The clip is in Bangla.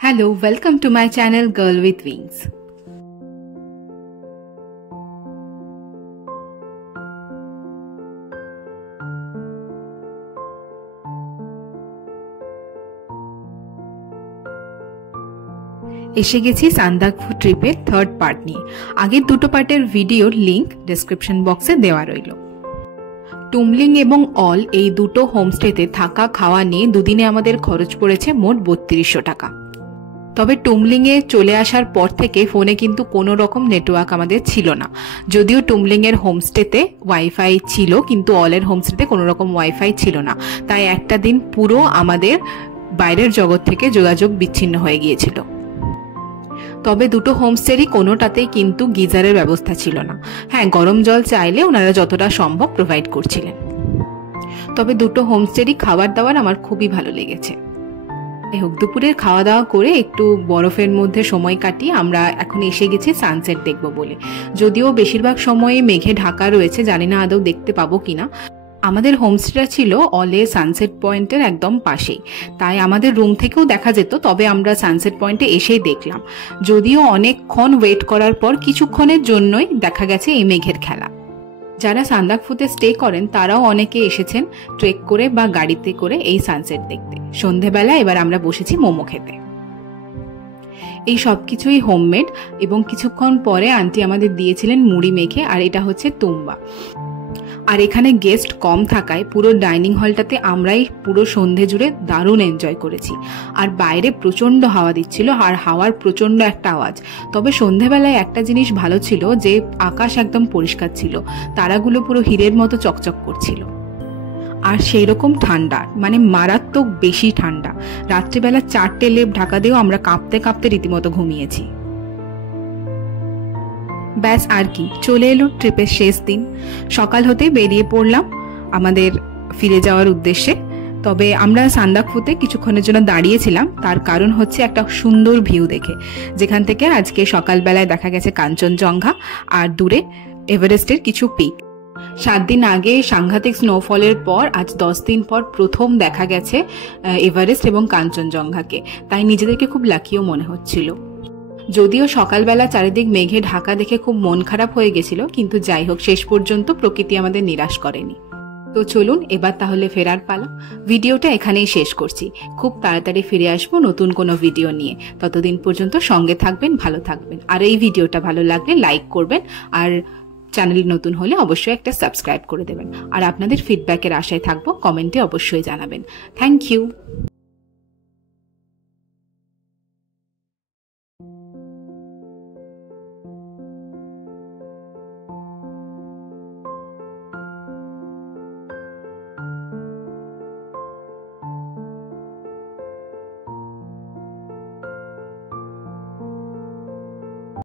Hello, welcome to my channel Girl with Wings. এসে গেছি সান্দাকফু ট্রিপের থার্ড পার্ট নিয়ে। আগের দুটো পার্টের ভিডিওর লিংক ডেসক্রিপশন বক্সে দেওয়া রইল। টুমলিং এবং অল এই দুটো হোমস্টেতে থাকা খাওয়া নিয়ে দুদিনে আমাদের খরচ পড়েছে মোট ৩২০০ টাকা। তবে টুমলিংয়ে চলে আসার পর থেকে ফোনে কিন্তু কোনো রকম নেটওয়ার্ক আমাদের ছিল না। যদিও টুমলিংয়ের হোমস্টেতে ওয়াইফাই ছিল, কিন্তু অলের হোমস্টেতে কোনো রকম ওয়াইফাই ছিল না। তাই একটা দিন পুরো আমাদের বাইরের জগৎ থেকে যোগাযোগ বিচ্ছিন্ন হয়ে গিয়েছিল। তবে দুটো হোমস্টেরই কোনোটাতেই কিন্তু গিজারের ব্যবস্থা ছিল না। হ্যাঁ, গরম জল চাইলে ওনারা যতটা সম্ভব প্রোভাইড করছিলেন। তবে দুটো হোমস্টেরই খাবার দাবার আমার খুবই ভালো লেগেছে। দুপুরের খাওয়া দাওয়া করে একটু বরফের মধ্যে সময় কাটিয়ে আমরা এখন এসে গেছি সানসেট দেখব বলে। যদিও বেশিরভাগ সময়ে মেঘে ঢাকা রয়েছে, জানি না আদৌ দেখতে পাবো কিনা। আমাদের হোমস্টেটা ছিল অলে সানসেট পয়েন্টের একদম পাশেই, তাই আমাদের রুম থেকেও দেখা যেত। তবে আমরা সানসেট পয়েন্টে এসেই দেখলাম। যদিও অনেকক্ষণ ওয়েট করার পর কিছুক্ষণের জন্যই দেখা গেছে এই মেঘের খেলা। যারা সান্দাকফুতে স্টে করেন তারাও অনেকে এসেছেন ট্রেক করে বা গাড়িতে করে এই সানসেট দেখতে। সন্ধেবেলা এবার আমরা বসেছি মোমো খেতে। এই সব কিছুই হোমমেড, এবং কিছুক্ষণ পরে আন্টি আমাদের দিয়েছিলেন মুড়ি মেখে, আর এটা হচ্ছে তুম্বা। আর এখানে গেস্ট কম থাকায় পুরো ডাইনিং হলটাতে আমরাই পুরো সন্ধে জুড়ে দারুণ এনজয় করেছি। আর বাইরে প্রচণ্ড হাওয়া দিচ্ছিল, আর হাওয়ার প্রচণ্ড একটা আওয়াজ। তবে সন্ধেবেলায় একটা জিনিস ভালো ছিল যে আকাশ একদম পরিষ্কার ছিল, তারাগুলো পুরো হীরের মতো চকচক করছিল। আর সেই রকম ঠান্ডা, মানে মারাত্মক বেশি ঠান্ডা। রাত্রিবেলা 4টে লেপ ঢাকা দিয়েও আমরা কাঁপতে কাঁপতে রীতিমতো ঘুমিয়েছি। ব্যাস, আর কি, চলে এলো ট্রিপের শেষ দিন। সকাল হতে বেরিয়ে পড়লাম আমাদের ফিরে যাওয়ার উদ্দেশ্যে। তবে আমরা সান্দাকফুতে কিছুক্ষণের জন্য দাঁড়িয়েছিলাম, তার কারণ হচ্ছে একটা সুন্দর ভিউ দেখে, যেখান থেকে আজকে সকালবেলায় দেখা গেছে কাঞ্চনজঙ্ঘা আর দূরে এভারেস্টের কিছু পিক। 7 দিন আগে সাংঘাতিক স্নোফলের পর আজ 10 দিন পর প্রথম দেখা গেছে এভারেস্ট এবং কাঞ্চনজঙ্ঘাকে। তাই নিজেদেরকে খুব লাকিও মনে হচ্ছিল। যদিও সকালবেলা চারিদিক মেঘে ঢাকা দেখে খুব মন খারাপ হয়ে গেছিল, কিন্তু যাই হোক, শেষ পর্যন্ত প্রকৃতি আমাদের নিরাশ করেনি। তো চলুন এবার তাহলে ফেরার পালা। ভিডিওটা এখানেই শেষ করছি। খুব তাড়াতাড়ি ফিরে আসবো নতুন কোনো ভিডিও নিয়ে। ততদিন পর্যন্ত সঙ্গে থাকবেন, ভালো থাকবেন। আর এই ভিডিওটা ভালো লাগলে লাইক করবেন, আর চ্যানেল নতুন হলে অবশ্যই একটা সাবস্ক্রাইব করে দেবেন। আর আপনাদের ফিডব্যাকের আশায় থাকবো, কমেন্টে অবশ্যই জানাবেন। Thank you.